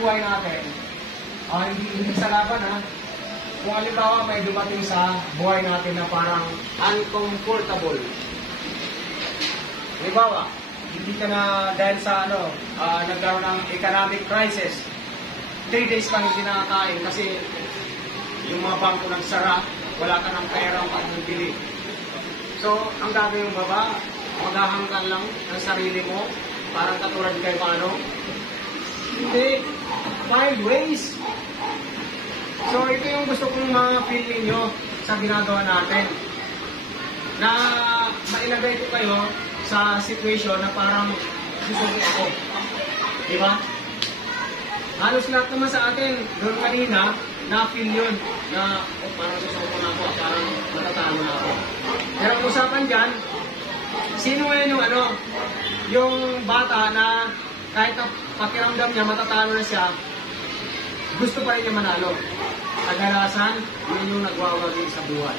buhay natin, hindi sa laban ha, kung halimbawa may dumating sa buhay natin na parang uncomfortable. Halimbawa, hindi ka na dahil sa nagkaroon ng economic crisis, 3 days kang hindi nakakain kasi yung mga bangko nagsara, wala ka ng pera pag nagbili. So, ang gagawin mo ba? Maghahanggan lang ang sarili mo, parang katulad kay Manong? Hindi. Find ways. So, ito yung gusto kong ma-feel ninyo sa ginagawa natin. Na mailagay ko kayo sa situation na parang susuko ako. Diba? Halos lahat naman sa atin, doon kanina, na-feel yun na parang susuko na ako, parang matatalo na ako. Pero ang usapan dyan, sino ngayon yung bata na kahit na pakiramdam niya, matatalo na siya, gusto pa rin niya manalo. Kadalasan, yun yung nagwawagi sa buhay.